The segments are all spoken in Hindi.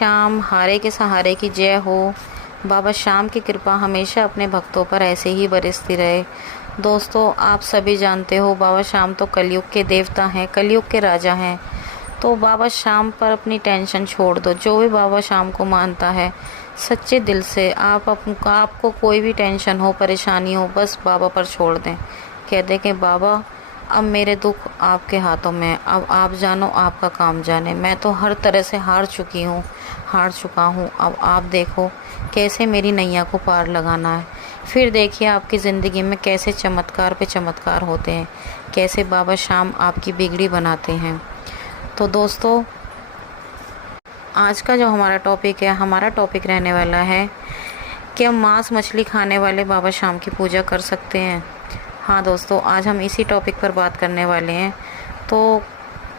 श्याम हारे के सहारे की जय हो। बाबा श्याम की कृपा हमेशा अपने भक्तों पर ऐसे ही बरसती रहे। दोस्तों, आप सभी जानते हो बाबा श्याम तो कलयुग के देवता हैं, कलयुग के राजा हैं। तो बाबा श्याम पर अपनी टेंशन छोड़ दो। जो भी बाबा श्याम को मानता है सच्चे दिल से, आपको कोई भी टेंशन हो, परेशानी हो, बस बाबा पर छोड़ दें। कह दें कि बाबा अब मेरे दुख आपके हाथों में, अब आप जानो, आपका काम जाने। मैं तो हर तरह से हार चुका हूँ। अब आप देखो कैसे मेरी नैया को पार लगाना है। फिर देखिए आपकी ज़िंदगी में कैसे चमत्कार पे चमत्कार होते हैं, कैसे बाबा श्याम आपकी बिगड़ी बनाते हैं। तो दोस्तों, आज का जो हमारा टॉपिक रहने वाला है कि हम मांस मछली खाने वाले बाबा श्याम की पूजा कर सकते हैं। हाँ दोस्तों, आज हम इसी टॉपिक पर बात करने वाले हैं। तो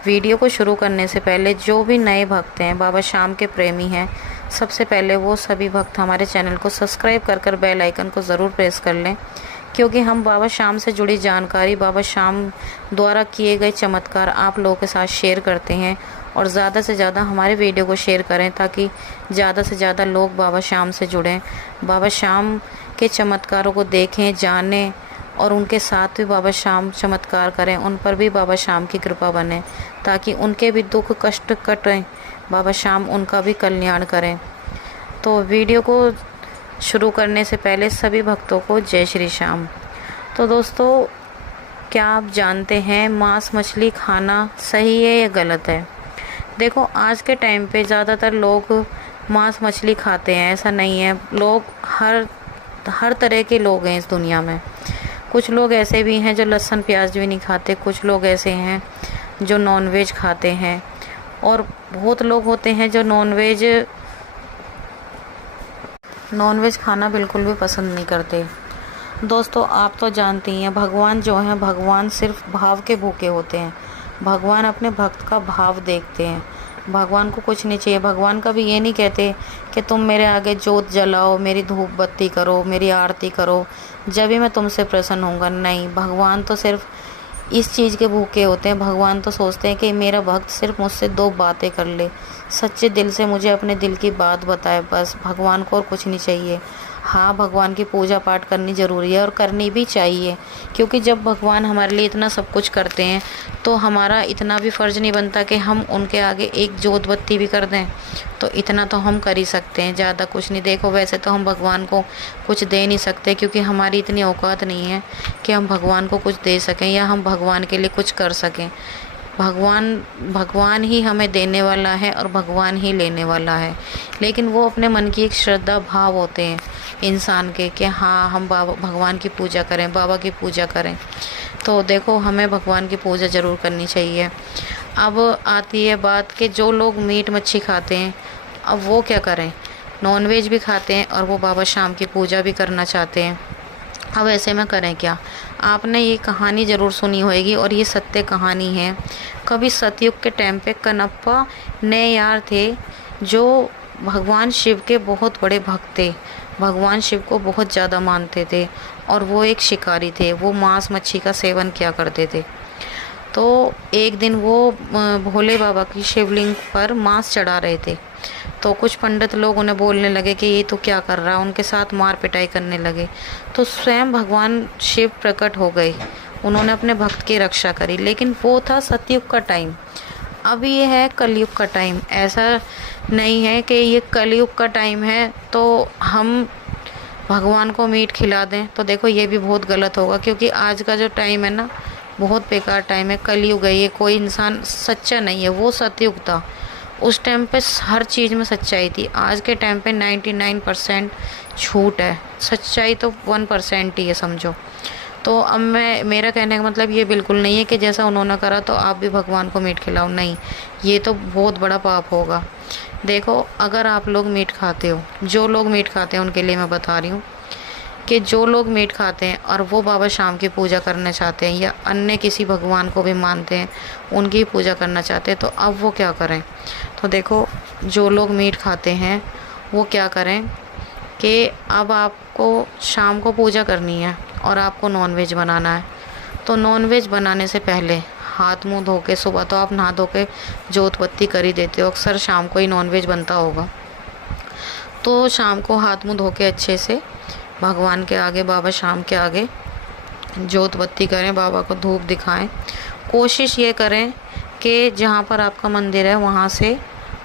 वीडियो को शुरू करने से पहले जो भी नए भक्त हैं, बाबा श्याम के प्रेमी हैं, सबसे पहले वो सभी भक्त हमारे चैनल को सब्सक्राइब कर बेल आइकन को ज़रूर प्रेस कर लें, क्योंकि हम बाबा श्याम से जुड़ी जानकारी, बाबा श्याम द्वारा किए गए चमत्कार आप लोगों के साथ शेयर करते हैं। और ज़्यादा से ज़्यादा हमारे वीडियो को शेयर करें ताकि ज़्यादा से ज़्यादा लोग बाबा श्याम से जुड़ें, बाबा श्याम के चमत्कारों को देखें, जानें और उनके साथ भी बाबा श्याम चमत्कार करें, उन पर भी बाबा श्याम की कृपा बने ताकि उनके भी दुख कष्ट कटें, बाबा श्याम उनका भी कल्याण करें। तो वीडियो को शुरू करने से पहले सभी भक्तों को जय श्री श्याम। तो दोस्तों, क्या आप जानते हैं मांस मछली खाना सही है या गलत है? देखो, आज के टाइम पे ज़्यादातर लोग मांस मछली खाते हैं, ऐसा नहीं है। लोग हर तरह के लोग हैं इस दुनिया में। कुछ लोग ऐसे भी हैं जो लहसुन प्याज भी नहीं खाते, कुछ लोग ऐसे हैं जो नॉनवेज खाते हैं, और बहुत लोग होते हैं जो नॉनवेज खाना बिल्कुल भी पसंद नहीं करते। दोस्तों, आप तो जानती हैं भगवान जो हैं, भगवान सिर्फ भाव के भूखे होते हैं। भगवान अपने भक्त का भाव देखते हैं। भगवान को कुछ नहीं चाहिए। भगवान कभी ये नहीं कहते कि तुम मेरे आगे जोत जलाओ, मेरी धूप बत्ती करो, मेरी आरती करो, जब भी मैं तुमसे प्रसन्न होऊंगा। नहीं, भगवान तो सिर्फ इस चीज़ के भूखे होते हैं। भगवान तो सोचते हैं कि मेरा भक्त सिर्फ मुझसे दो बातें कर ले, सच्चे दिल से मुझे अपने दिल की बात बताए, बस। भगवान को और कुछ नहीं चाहिए। हाँ, भगवान की पूजा पाठ करनी ज़रूरी है और करनी भी चाहिए, क्योंकि जब भगवान हमारे लिए इतना सब कुछ करते हैं तो हमारा इतना भी फ़र्ज़ नहीं बनता कि हम उनके आगे एक जोत बत्ती भी कर दें। तो इतना तो हम कर ही सकते हैं, ज़्यादा कुछ नहीं। देखो, वैसे तो हम भगवान को कुछ दे नहीं सकते, क्योंकि हमारी इतनी औकात नहीं है कि हम भगवान को कुछ दे सकें या हम भगवान के लिए कुछ कर सकें। भगवान ही हमें देने वाला है और भगवान ही लेने वाला है। लेकिन वो अपने मन की एक श्रद्धा भाव होते हैं इंसान के कि हाँ, हम भगवान की पूजा करें, बाबा की पूजा करें। तो देखो, हमें भगवान की पूजा ज़रूर करनी चाहिए। अब आती है बात कि जो लोग मीट मच्छी खाते हैं, अब वो क्या करें? नॉनवेज भी खाते हैं और वो बाबा श्याम की पूजा भी करना चाहते हैं। अब ऐसे में करें क्या? आपने ये कहानी ज़रूर सुनी होगी और ये सत्य कहानी है। कभी सतयुग के टाइम पे कनप्पा नैयार थे जो भगवान शिव के बहुत बड़े भक्त थे। भगवान शिव को बहुत ज़्यादा मानते थे और वो एक शिकारी थे। वो मांस मच्छी का सेवन किया करते थे। तो एक दिन वो भोले बाबा की शिवलिंग पर मांस चढ़ा रहे थे। तो कुछ पंडित लोग उन्हें बोलने लगे कि ये तो क्या कर रहा है, उनके साथ मार पिटाई करने लगे। तो स्वयं भगवान शिव प्रकट हो गए, उन्होंने अपने भक्त की रक्षा करी। लेकिन वो था सतयुग का टाइम। अब ये है कलयुग का टाइम। ऐसा नहीं है कि ये कलयुग का टाइम है तो हम भगवान को मीट खिला दें। तो देखो, ये भी बहुत गलत होगा, क्योंकि आज का जो टाइम है ना, बहुत बेकार टाइम है। कलयुग है ये, कोई इंसान सच्चा नहीं है। वो सतयुग था, उस टाइम पे हर चीज़ में सच्चाई थी। आज के टाइम पे 99% झूठ है, सच्चाई तो 1% ही है, समझो। तो अब मेरा कहने का मतलब ये बिल्कुल नहीं है कि जैसा उन्होंने करा तो आप भी भगवान को मीट खिलाओ। नहीं, ये तो बहुत बड़ा पाप होगा। देखो, अगर आप लोग मीट खाते हो, जो लोग मीट खाते हैं उनके लिए मैं बता रही हूँ कि जो लोग मीट खाते हैं और वो बाबा श्याम की पूजा करना चाहते हैं या अन्य किसी भगवान को भी मानते हैं, उनकी पूजा करना चाहते हैं, तो अब वो क्या करें? तो देखो, जो लोग मीट खाते हैं वो क्या करें कि अब आपको शाम को पूजा करनी है और आपको नॉनवेज बनाना है। तो नॉनवेज बनाने से पहले हाथ मुंह धो के, सुबह तो आप नहा धो के जोत बत्ती कर ही देते हो, अक्सर शाम को ही नॉनवेज बनता होगा। तो शाम को हाथ मुंह धो के अच्छे से भगवान के आगे, बाबा शाम के आगे जोत बत्ती करें, बाबा को धूप दिखाएं। कोशिश ये करें कि जहाँ पर आपका मंदिर है वहाँ से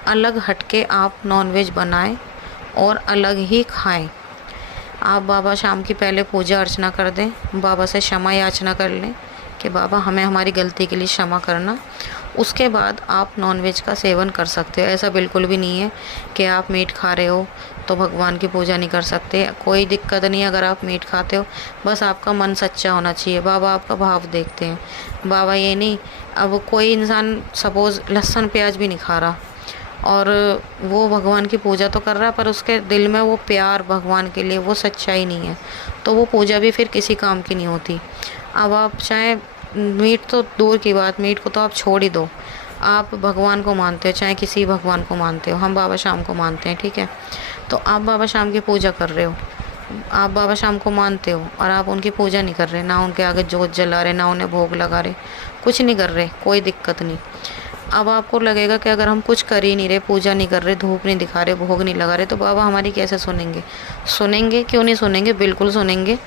अलग हटके आप नॉनवेज बनाएं और अलग ही खाएं। आप बाबा शाम की पहले पूजा अर्चना कर दें, बाबा से क्षमा याचना कर लें कि बाबा हमें हमारी गलती के लिए क्षमा करना। उसके बाद आप नॉनवेज का सेवन कर सकते हो। ऐसा बिल्कुल भी नहीं है कि आप मीट खा रहे हो तो भगवान की पूजा नहीं कर सकते, कोई दिक्कत नहीं है अगर आप मीट खाते हो, बस आपका मन सच्चा होना चाहिए। बाबा आपका भाव देखते हैं। बाबा ये नहीं, अब कोई इंसान सपोज़ लहसुन प्याज भी नहीं खा रहा और वो भगवान की पूजा तो कर रहा है, पर उसके दिल में वो प्यार भगवान के लिए, वो सच्चाई नहीं है, तो वो पूजा भी फिर किसी काम की नहीं होती। अब आप चाहे मीट तो दूर की बात, मीट को तो आप छोड़ ही दो, आप भगवान को मानते हो, चाहे किसी भगवान को मानते हो, हम बाबा शाम को मानते हैं, ठीक है। तो आप बाबा शाम की पूजा कर रहे हो, आप बाबा शाम को मानते हो और आप उनकी पूजा नहीं कर रहे, ना उनके आगे जोत जला रहे, ना उन्हें भोग लगा रहे, कुछ नहीं कर रहे, कोई दिक्कत नहीं। अब आपको लगेगा कि अगर हम कुछ कर ही नहीं रहे, पूजा नहीं कर रहे, धूप नहीं दिखा रहे, भोग नहीं लगा रहे, तो बाबा हमारी कैसे सुनेंगे? सुनेंगे, क्यों नहीं सुनेंगे, बिल्कुल सुनेंगे।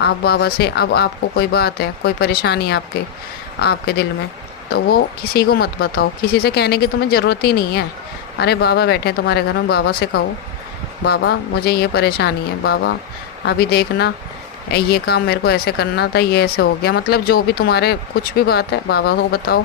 आप बाबा से, अब आपको कोई बात है, कोई परेशानी है आपके दिल में, तो वो किसी को मत बताओ, किसी से कहने की तुम्हें ज़रूरत ही नहीं है। अरे बाबा बैठे हैं तुम्हारे घर में, बाबा से कहो बाबा मुझे ये परेशानी है, बाबा अभी देखना ये काम मेरे को ऐसे करना था, ये ऐसे हो गया, मतलब जो भी तुम्हारे कुछ भी बात है बाबा को बताओ।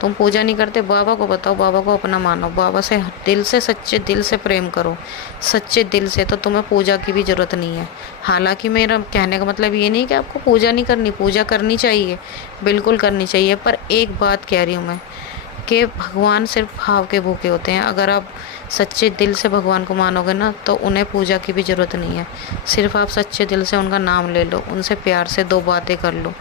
तुम पूजा नहीं करते, बाबा को बताओ, बाबा को अपना मानो, बाबा से दिल से, सच्चे दिल से प्रेम करो, सच्चे दिल से, तो तुम्हें पूजा की भी ज़रूरत नहीं है। हालांकि मेरा कहने का मतलब ये नहीं कि आपको पूजा नहीं करनी, पूजा करनी चाहिए, बिल्कुल करनी चाहिए, पर एक बात कह रही हूँ मैं कि भगवान सिर्फ भाव के भूखे होते हैं। अगर आप सच्चे दिल से भगवान को मानोगे ना, तो उन्हें पूजा की भी ज़रूरत नहीं है। सिर्फ आप सच्चे दिल से उनका नाम ले लो, उनसे प्यार से दो बातें कर लो।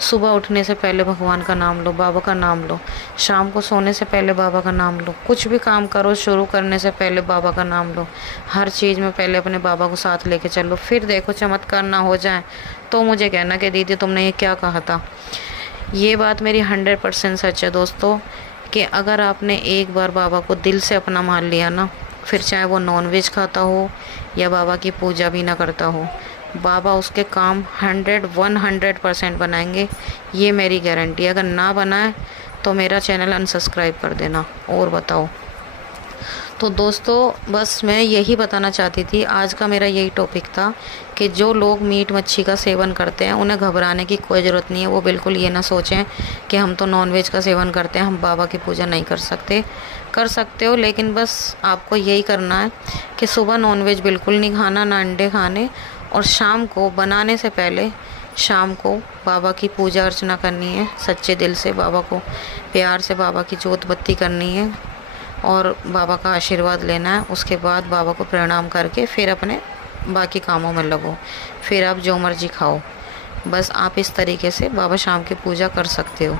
सुबह उठने से पहले भगवान का नाम लो, बाबा का नाम लो, शाम को सोने से पहले बाबा का नाम लो, कुछ भी काम करो शुरू करने से पहले बाबा का नाम लो, हर चीज़ में पहले अपने बाबा को साथ लेके चलो। फिर देखो चमत्कार ना हो जाए तो मुझे कहना कि दीदी तुमने ये क्या कहा था। ये बात मेरी 100% सच है दोस्तों, कि अगर आपने एक बार बाबा को दिल से अपना मान लिया ना, फिर चाहे वो नॉनवेज खाता हो या बाबा की पूजा भी ना करता हो, बाबा उसके काम 100% बनाएंगे, ये मेरी गारंटी। अगर ना बनाए तो मेरा चैनल अनसब्सक्राइब कर देना। और बताओ। तो दोस्तों बस मैं यही बताना चाहती थी, आज का मेरा यही टॉपिक था कि जो लोग मीट मच्छी का सेवन करते हैं उन्हें घबराने की कोई ज़रूरत नहीं है। वो बिल्कुल ये ना सोचें कि हम तो नॉनवेज का सेवन करते हैं, हम बाबा की पूजा नहीं कर सकते। कर सकते हो, लेकिन बस आपको यही करना है कि सुबह नॉनवेज बिल्कुल नहीं खाना, ना अंडे खाने, और शाम को बनाने से पहले शाम को बाबा की पूजा अर्चना करनी है, सच्चे दिल से बाबा को प्यार से बाबा की जोत बत्ती करनी है और बाबा का आशीर्वाद लेना है। उसके बाद बाबा को प्रणाम करके फिर अपने बाकी कामों में लगो, फिर आप जो मर्जी खाओ। बस आप इस तरीके से बाबा शाम की पूजा कर सकते हो।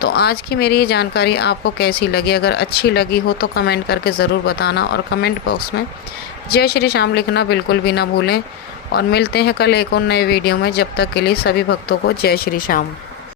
तो आज की मेरी ये जानकारी आपको कैसी लगी? अगर अच्छी लगी हो तो कमेंट करके ज़रूर बताना, और कमेंट बॉक्स में जय श्री श्याम लिखना बिल्कुल भी ना भूलें। और मिलते हैं कल एक और नए वीडियो में। जब तक के लिए सभी भक्तों को जय श्री श्याम।